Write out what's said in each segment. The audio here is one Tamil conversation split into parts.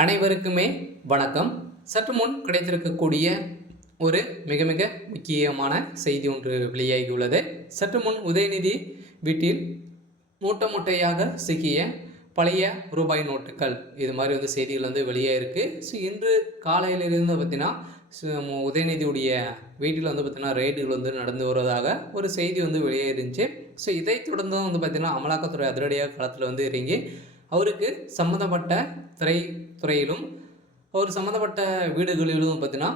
அனைவருக்குமே வணக்கம். சற்று முன் கிடைத்திருக்கக்கூடிய ஒரு மிக மிக முக்கியமான செய்தி ஒன்று வெளியாகியுள்ளது. சற்று முன் உதயநிதி வீட்டில் மூட்டை மூட்டையாக சிக்கிய பழைய ரூபாய் நோட்டுகள், இது மாதிரி செய்திகள் வெளியாயிருக்கு. ஸோ இன்று காலையிலிருந்து பார்த்தீங்கன்னா உதயநிதியுடைய வீட்டில் பார்த்தீங்கன்னா ரெய்டுகள் நடந்து வருவதாக ஒரு செய்தி வெளியாயிருந்துச்சு. ஸோ இதை தொடர்ந்து தான் பார்த்தீங்கன்னா அமலாக்கத்துறை அதிரடியாக களத்தில் இறங்கி அவருக்கு சம்மந்தப்பட்ட துறையிலும் அவர் சம்மந்தப்பட்ட வீடுகளிலும் பார்த்தீங்கன்னா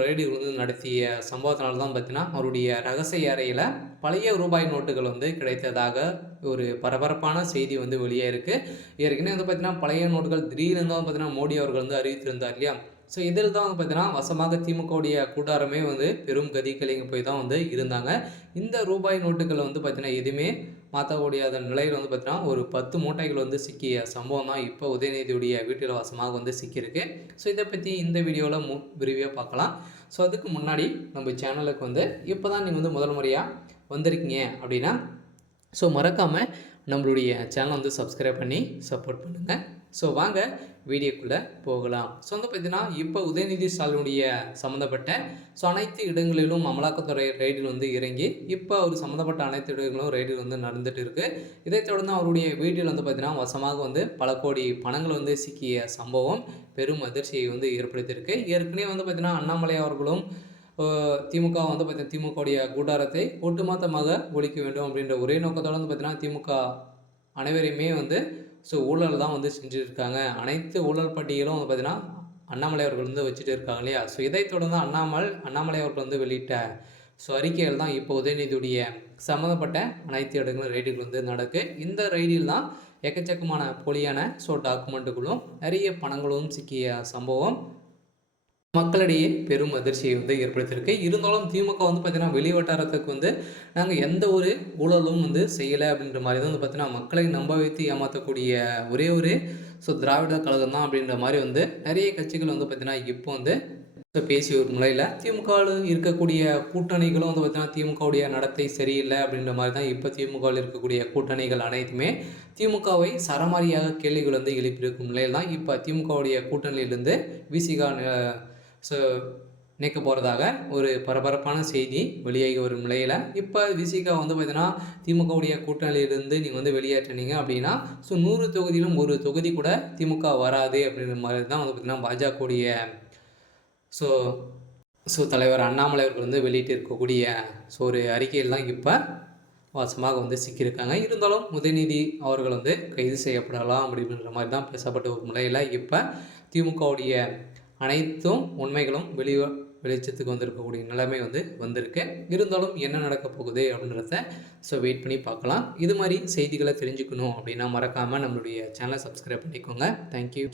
ரெய்டுகள் நடத்திய சம்பவத்தினால தான் பார்த்தீங்கன்னா அவருடைய ரகசிய அறையில் பழைய ரூபாய் நோட்டுகள் கிடைத்ததாக ஒரு பரபரப்பான செய்தி வெளியே இருக்குது. ஏற்கனவே பார்த்தீங்கன்னா பழைய நோட்டுகள் திடீர்னு தான் பார்த்தீங்கன்னா மோடி அவர்கள் அறிவித்திருந்தார் இல்லையா. ஸோ இதில் தான் பார்த்தீங்கன்னா வசமாக திமுகவுடைய கூட்டாரமே பெரும் கதிகலிங்க போய் தான் இருந்தாங்க. இந்த ரூபாய் நோட்டுகள் பார்த்தீங்கன்னா எதுவுமே மாற்ற முடியாத நிலையில் பார்த்தீங்கன்னா ஒரு 10 மூட்டைகள் சிக்கிய சம்பவம் தான் இப்போ உதயநிதியுடைய வீட்டில் வசமாக சிக்கியிருக்கு. ஸோ இதை பற்றி இந்த வீடியோவில் விரிவாக பார்க்கலாம். ஸோ அதுக்கு முன்னாடி நம்ம சேனலுக்கு இப்போ தான் நீங்கள் முதல் முறையாக வந்திருக்கீங்க அப்படின்னா ஸோ மறக்காமல் நம்மளுடைய சேனலை சப்ஸ்கிரைப் பண்ணி சப்போர்ட் பண்ணுங்கள். ஸோ வாங்க வீடியோக்குள்ளே போகலாம். ஸோ பார்த்தீங்கன்னா இப்போ உதயநிதி ஸ்டாலினுடைய சம்மந்தப்பட்ட அனைத்து இடங்களிலும் அமலாக்கத்துறை ரெய்டில் இறங்கி இப்போ அவர் சம்மந்தப்பட்ட அனைத்து இடங்களும் ரெய்டில் நடந்துட்டு இருக்குது. இதைத் தொடர்ந்து அவருடைய வீட்டில் பார்த்தீங்கன்னா வசமாக பல கோடி பணங்கள் சிக்கிய சம்பவம் பெரும் அதிர்ச்சியை ஏற்படுத்தியிருக்கு. ஏற்கனவே பார்த்தீங்கன்னா அண்ணாமலை அவர்களும் திமுக பார்த்தீங்கன்னா திமுகவுடைய கூட்டாரத்தை ஒட்டுமொத்தமாக ஒழிக்க வேண்டும் அப்படின்ற ஒரே நோக்கத்தோடு பார்த்தீங்கன்னா திமுக அனைவரையுமே ஊழல் தான் செஞ்சுருக்காங்க. அனைத்து ஊழல் பட்டியலும் பார்த்தீங்கன்னா அண்ணாமலை அவர்கள் வச்சுட்டு இருக்காங்க இல்லையா. ஸோ இதைத் தொடர்ந்து அண்ணாமலை அவர்கள் வெளியிட்ட அறிக்கைகள் தான் இப்போ உதயநிதியுடைய சம்மந்தப்பட்ட அனைத்து இடங்களும் ரெய்டுகள் நடக்கு. இந்த ரெய்டில் தான் எக்கச்சக்கமான போலியான டாக்குமெண்ட்டுகளும் நிறைய பணங்களும் சிக்கிய சம்பவம் மக்களிடையே பெரும் அதிர்ச்சியை ஏற்படுத்தியிருக்கு. இருந்தாலும் திமுக பார்த்தீங்கன்னா வெளிவட்டாரத்துக்கு நாங்கள் எந்த ஒரு ஊழலும் செய்யலை அப்படின்ற மாதிரி தான் பார்த்தீங்கன்னா மக்களை நம்ப வைத்து ஏமாற்றக்கூடிய ஒரே திராவிட கழகம் தான் அப்படின்ற மாதிரி நிறைய கட்சிகள் பார்த்தீங்கன்னா இப்போ பேசி ஒரு நிலையில் திமுகவில் இருக்கக்கூடிய கூட்டணிகளும் பார்த்தீங்கன்னா திமுகவுடைய நடத்தை சரியில்லை அப்படின்ற மாதிரி தான் இப்போ திமுகவில் இருக்கக்கூடிய கூட்டணிகள் அனைத்துமே திமுகவை சரமாரியாக கேள்விகள் எழுப்பியிருக்கும் நிலையில் தான் இப்போ திமுகவுடைய கூட்டணியிலிருந்து விசிகா நீக்க போகிறதாக ஒரு பரபரப்பான செய்தி வெளியாகி வரும் நிலையில் இப்போ விசிகா பார்த்தீங்கன்னா திமுகவுடைய கூட்டணியிலிருந்து நீங்கள் வெளியேற்றினீங்க அப்படின்னா 100 தொகுதியிலும் ஒரு தொகுதி கூட திமுக வராது அப்படின்ற மாதிரி தான் பார்த்தீங்கன்னா பாஜகவுடைய தலைவர் அண்ணாமலை அவர்கள் வெளியிட்டு இருக்கக்கூடிய ஒரு அறிக்கையில் தான் இப்போ வாசமாக சிக்கியிருக்காங்க. இருந்தாலும் உதயநிதி அவர்கள் கைது செய்யப்படலாம் அப்படின்ற மாதிரி தான் பேசப்பட்ட ஒரு நிலையில் இப்போ திமுகவுடைய அனைத்தும் உண்மைகளும் வெளிச்சத்துக்கு வந்திருக்கக்கூடிய நிலைமை வந்திருக்கு. இருந்தாலும் என்ன நடக்க போகுது அப்படின்றத வெயிட் பண்ணி பார்க்கலாம். இது மாதிரி செய்திகளை தெரிஞ்சுக்கணும் அப்படின்னா மறக்காமல் நம்மளுடைய சேனலை சப்ஸ்கிரைப் பண்ணிக்கோங்க. தேங்க்யூ.